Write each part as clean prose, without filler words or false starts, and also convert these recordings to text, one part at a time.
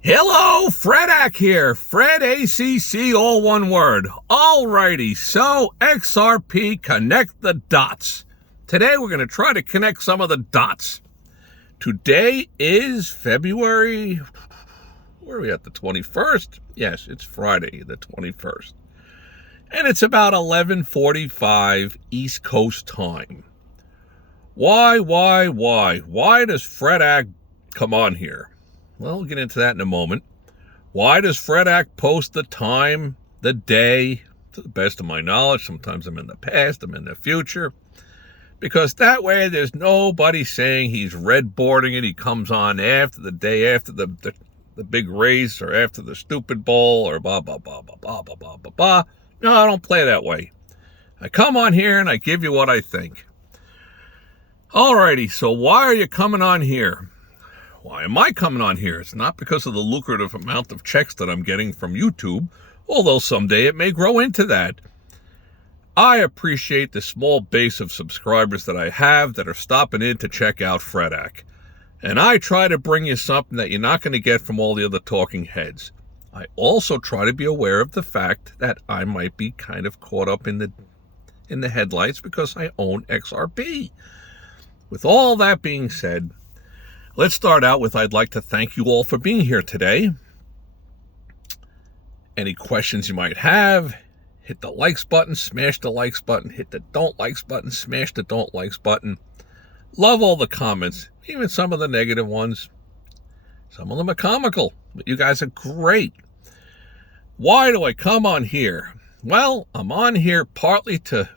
Hello, Fredak here. Fred ACC, all one word. Alrighty, so XRP, connect the dots. Today we're going to try to connect some of the dots. Today is February, where are we at, the 21st? Yes, it's Friday, the 21st. And it's about 11:45 East Coast time. Why does Fredak come on here? Well, we'll get into that in a moment. Why does Fredak post the time, the day? To the best of my knowledge, sometimes I'm in the past, I'm in the future. Because that way there's nobody saying he's red boarding it. He comes on after the day, after the big race, or after the stupid bowl, or blah, blah, blah, blah, blah, blah, blah, blah, blah. No, I don't play that way. I come on here and I give you what I think. Alrighty, so why are you coming on here? Why am I coming on here? It's not because of the lucrative amount of checks that I'm getting from YouTube, although someday it may grow into that. I appreciate the small base of subscribers that I have that are stopping in to check out Fredak. And I try to bring you something that you're not going to get from all the other talking heads. I also try to be aware of the fact that I might be kind of caught up in the headlights because I own XRP. With all that being said, let's start out with I'd like to thank you all for being here today. Any questions you might have, hit the likes button, smash the likes button, hit the don't likes button, smash the don't likes button. Love all the comments, even some of the negative ones. Some of them are comical, but you guys are great. Why do I come on here? Well, I'm on here partly to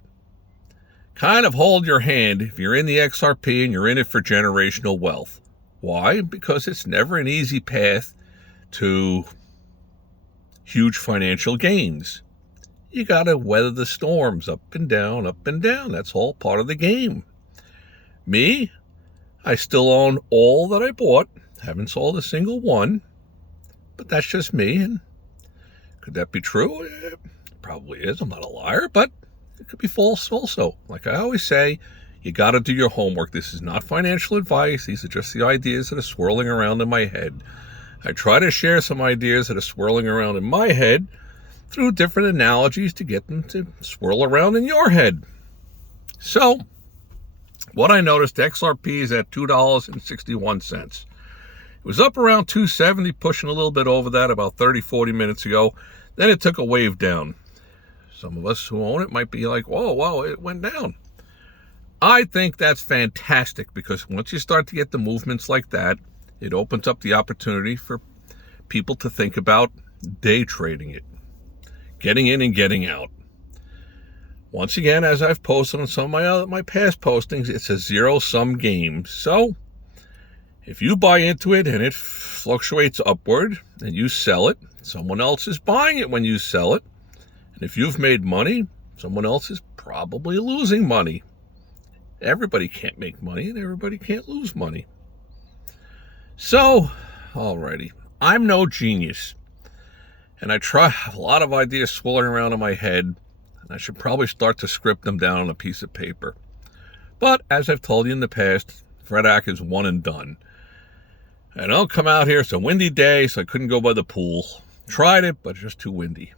kind of hold your hand if you're in the XRP and you're in it for generational wealth. Why? Because it's never an easy path to huge financial gains. You got to weather the storms, up and down, up and down. That's all part of the game. Me, I still own all that I bought. Haven't sold a single one. But that's just me. And could that be true? It probably is. I'm not a liar, but it could be false also. Like I always say, you got to do your homework. This is not financial advice. These are just the ideas that are swirling around in my head. I try to share some ideas that are swirling around in my head through different analogies to get them to swirl around in your head. So, what I noticed, XRP is at $2.61. It was up around $2.70, pushing a little bit over that about 30-40 minutes ago. Then it took a wave down. Some of us who own it might be like, whoa, it went down. I think that's fantastic because once you start to get the movements like that, it opens up the opportunity for people to think about day trading it, getting in and getting out. Once again, as I've posted on some of my past postings, it's a zero-sum game. So if you buy into it and it fluctuates upward and you sell it, someone else is buying it when you sell it. And if you've made money, someone else is probably losing money. Everybody can't make money and everybody can't lose money. So, alrighty, I'm no genius. And I have a lot of ideas swirling around in my head, and I should probably start to script them down on a piece of paper. But as I've told you in the past, Fredak is one and done. I don't come out here, it's a windy day, so I couldn't go by the pool. Tried it, but it's just too windy.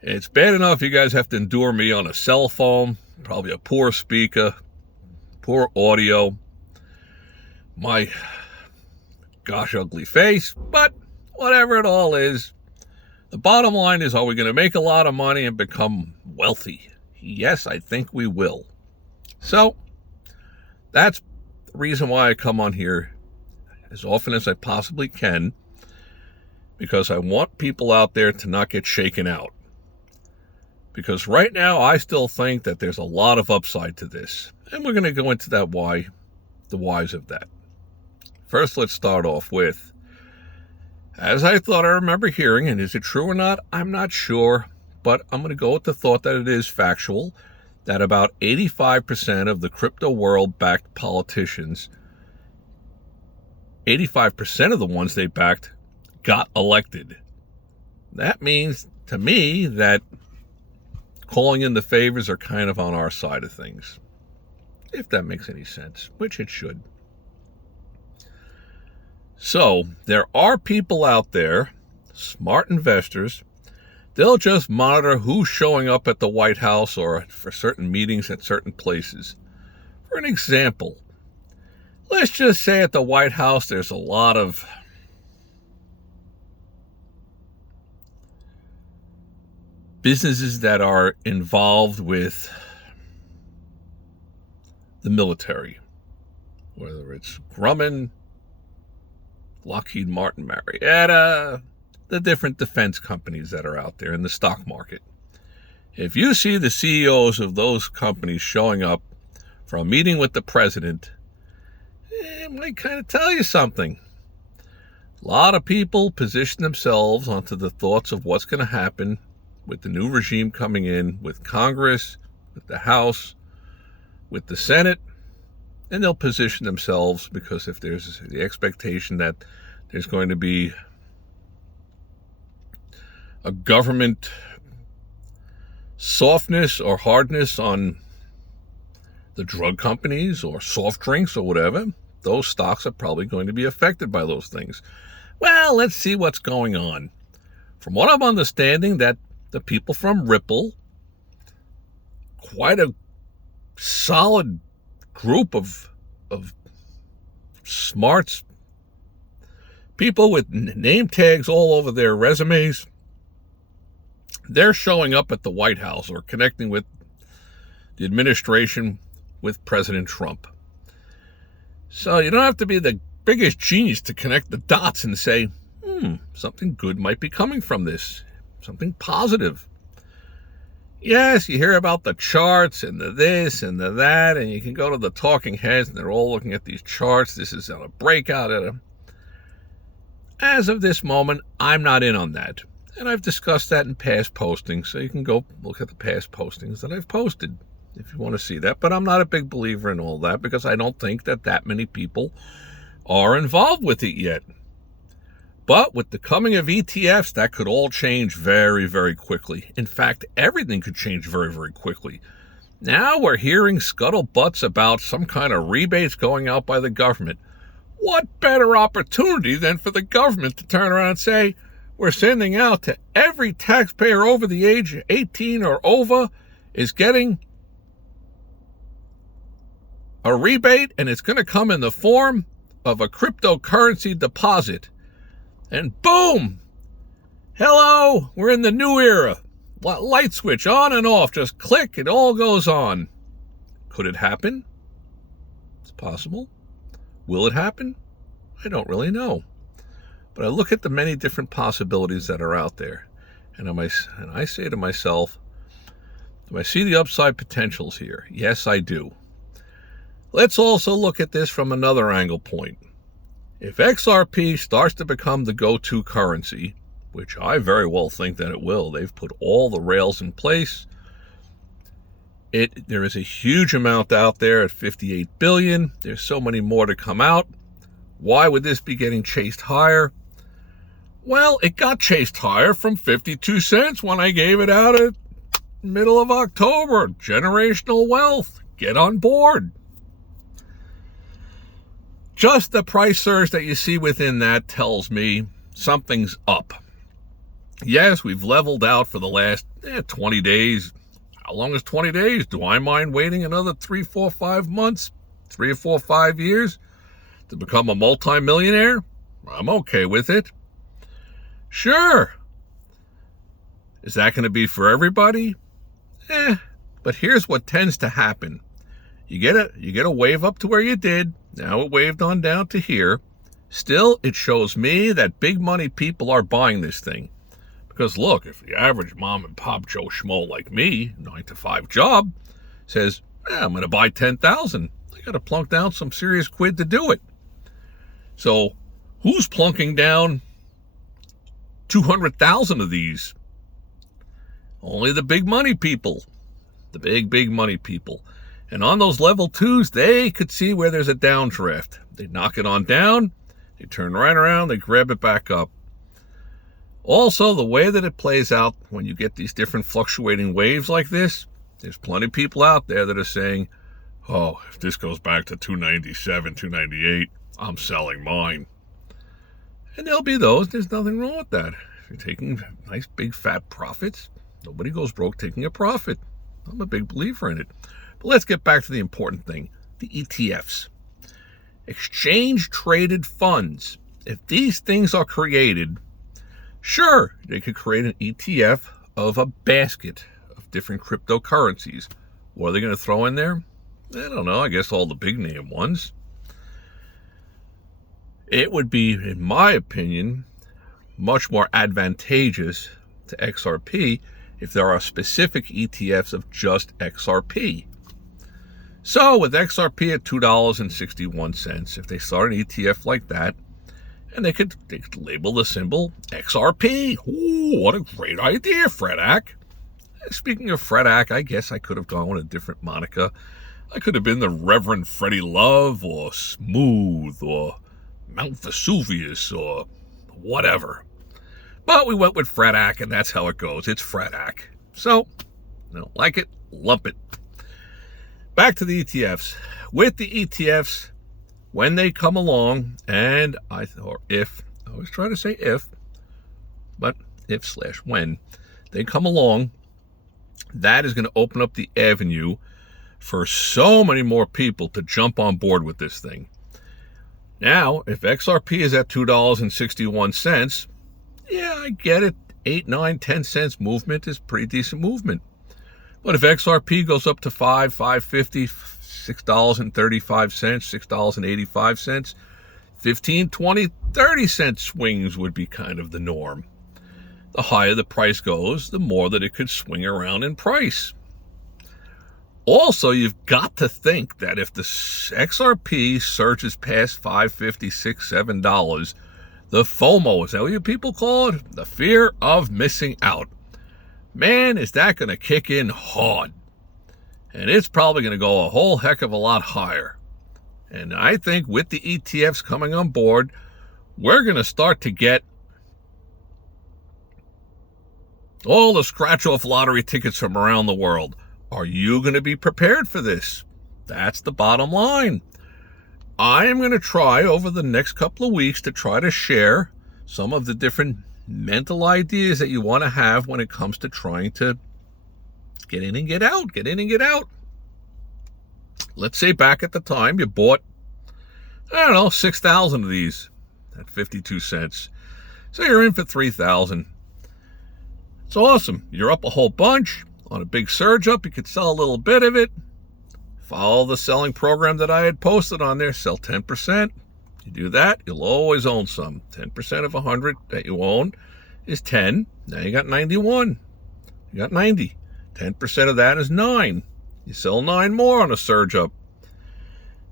It's bad enough you guys have to endure me on a cell phone, probably a poor speaker, poor audio, my gosh ugly face, but whatever it all is, the bottom line is, are we going to make a lot of money and become wealthy? Yes, I think we will. So that's the reason why I come on here as often as I possibly can, because I want people out there to not get shaken out. Because right now, I still think that there's a lot of upside to this. And we're going to go into that why, the whys of that. First, let's start off with, as I thought I remember hearing, and is it true or not? I'm not sure. But I'm going to go with the thought that it is factual, that about 85% of the crypto world-backed politicians, 85% of the ones they backed, got elected. That means, to me, that calling in the favors are kind of on our side of things, if that makes any sense, which it should. So there are people out there, smart investors, they'll just monitor who's showing up at the White House or for certain meetings at certain places. For an example, let's just say at the White House there's a lot of businesses that are involved with the military, whether it's Grumman, Lockheed Martin, Marietta, the different defense companies that are out there in the stock market. If you see the CEOs of those companies showing up for a meeting with the president, it might kind of tell you something. A lot of people position themselves onto the thoughts of what's going to happen with the new regime coming in, with Congress, with the House, with the Senate, and they'll position themselves because if there's the expectation that there's going to be a government softness or hardness on the drug companies or soft drinks or whatever, those stocks are probably going to be affected by those things. Well, let's see what's going on. From what I'm understanding, that the people from Ripple, quite a solid group of smarts, people with name tags all over their resumes, they're showing up at the White House or connecting with the administration with President Trump. So you don't have to be the biggest genius to connect the dots and say, something good might be coming from this, something positive. Yes, you hear about the charts and the this and the that, and you can go to the talking heads and they're all looking at these charts. This is on a breakout. As of this moment, I'm not in on that. And I've discussed that in past postings, so you can go look at the past postings that I've posted if you want to see that. But I'm not a big believer in all that because I don't think that many people are involved with it yet. But with the coming of ETFs, that could all change very, very quickly. In fact, everything could change very, very quickly. Now we're hearing scuttlebutts about some kind of rebates going out by the government. What better opportunity than for the government to turn around and say, we're sending out to every taxpayer over the age of 18 or over is getting a rebate, and it's going to come in the form of a cryptocurrency deposit. And boom! Hello, we're in the new era. Light switch on and off, just click, it all goes on. Could it happen? It's possible. Will it happen? I don't really know. But I look at the many different possibilities that are out there, and I say to myself, do I see the upside potentials here? Yes, I do. Let's also look at this from another angle point. If XRP starts to become the go-to currency, which I very well think that it will, they've put all the rails in place. There is a huge amount out there at 58 billion. There's so many more to come out. Why would this be getting chased higher? Well, it got chased higher from 52 cents when I gave it out at middle of October. Generational wealth. Get on board. Just the price surge that you see within that tells me something's up. Yes, we've leveled out for the last 20 days. How long is 20 days? Do I mind waiting another 3, 4, 5 months, 3 or 4, 5 years to become a multimillionaire? I'm okay with it. Sure. Is that going to be for everybody? But here's what tends to happen. You get a wave up to where you did. Now it waved on down to here. Still, it shows me that big money people are buying this thing. Because look, if the average mom and pop Joe Schmo like me, 9-to-5 job, says, I'm going to buy 10,000, I got to plunk down some serious quid to do it. So who's plunking down 200,000 of these? Only the big money people. The big money people. And on those level 2s, they could see where there's a downdraft. They knock it on down, they turn right around, they grab it back up. Also, the way that it plays out when you get these different fluctuating waves like this, there's plenty of people out there that are saying, if this goes back to 297, 298, I'm selling mine. And there'll be those. There's nothing wrong with that. If you're taking nice big fat profits, nobody goes broke taking a profit. I'm a big believer in it. But let's get back to the important thing, the ETFs. Exchange traded funds. If these things are created, sure, they could create an ETF of a basket of different cryptocurrencies. What are they going to throw in there? I don't know. I guess all the big name ones. It would be, in my opinion, much more advantageous to XRP if there are specific ETFs of just XRP. So with XRP at $2.61, if they start an ETF like that, and they could label the symbol XRP. Ooh, what a great idea, Fredak. Speaking of Fredak, I guess I could have gone with a different moniker. I could have been the Reverend Freddie Love, or Smooth, or Mount Vesuvius, or whatever. But we went with Fredak, and that's how it goes. It's Fredak. So, I don't like it, lump it. Back to the ETFs. With the ETFs, when they come along, and I always try to say if, but if/when they come along, that is going to open up the avenue for so many more people to jump on board with this thing. Now, if XRP is at $2.61, yeah, I get it. 8, 9, 10 cents movement is pretty decent movement. But if XRP goes up to $5.50, $6.35, $6.85, 15, 20, 30 cent swings would be kind of the norm. The higher the price goes, the more that it could swing around in price. Also, you've got to think that if the XRP surges past $5.50, $6, $7, the FOMO, is that what you people call it? The fear of missing out. Man, is that going to kick in hard. And it's probably going to go a whole heck of a lot higher. And I think with the ETFs coming on board, we're going to start to get all the scratch-off lottery tickets from around the world. Are you going to be prepared for this? That's the bottom line. I am going to try over the next couple of weeks to try to share some of the different mental ideas that you want to have when it comes to trying to get in and get out, get in and get out. Let's say back at the time you bought, 6,000 of these at 52 cents. So you're in for 3,000. It's awesome. You're up a whole bunch on a big surge up. You could sell a little bit of it. Follow the selling program that I had posted on there. Sell 10%. You do that, you'll always own some. 10% of 100 that you own is 10. Now you got 91. You got 90. 10% of that is 9. You sell 9 more on a surge up.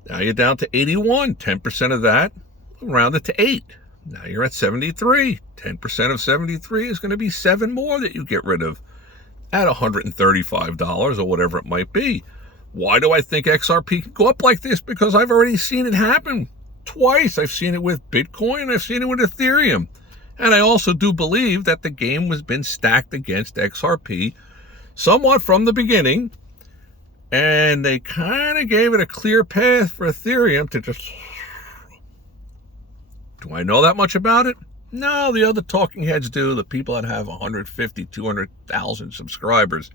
Now you're down to 81. 10% of that, round it to 8. Now you're at 73. 10% of 73 is going to be 7 more that you get rid of at $135 or whatever it might be. Why do I think XRP can go up like this? Because I've already seen it happen twice. I've seen it with Bitcoin. I've seen it with Ethereum. And I also do believe that the game has been stacked against XRP somewhat from the beginning. And they kind of gave it a clear path for Ethereum to just... Do I know that much about it? No, the other talking heads do. The people that have 150, 200,000 subscribers.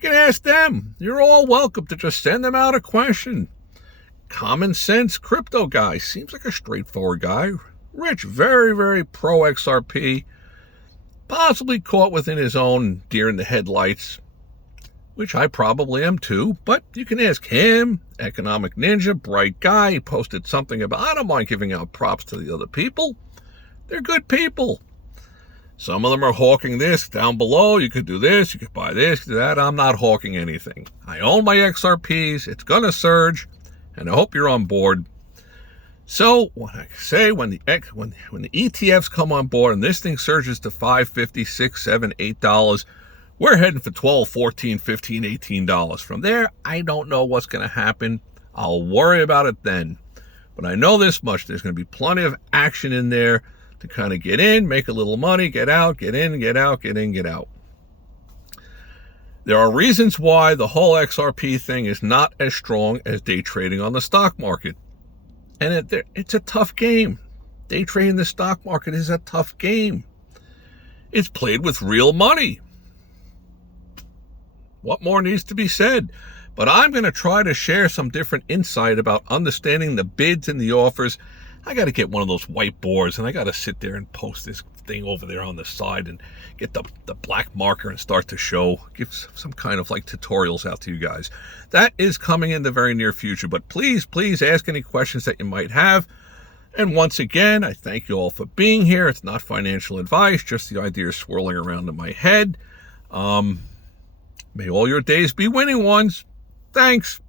You can ask them. You're all welcome to just send them out a question. Common sense crypto guy. Seems like a straightforward guy. Rich, very, very pro XRP. Possibly caught within his own deer in the headlights, which I probably am too. But you can ask him. Economic Ninja, bright guy. He posted something about, I don't mind giving out props to the other people. They're good people. Some of them are hawking this down below. You could do this. You could buy this, do that. I'm not hawking anything. I own my XRPs. It's going to surge. And I hope you're on board. So what I say, when the ETFs come on board and this thing surges to $5.50, $6, $7, $8, we're heading for $12, $14, $15, $18. From there, I don't know what's going to happen. I'll worry about it then. But I know this much. There's going to be plenty of action in there to kind of get in, make a little money, get out, get in, get out, get in, get out. There are reasons why the whole XRP thing is not as strong as day trading on the stock market. And it's a tough game. Day trading the stock market is a tough game. It's played with real money. What more needs to be said? But I'm going to try to share some different insight about understanding the bids and the offers. I got to get one of those whiteboards, and I got to sit there and post this thing over there on the side and get the black marker and start to give some kind of like tutorials out to you guys. That is coming in the very near future. But please ask any questions that you might have. And once again, I thank you all for being here. It's not financial advice, just the ideas swirling around in my head. May all your days be winning ones. Thanks.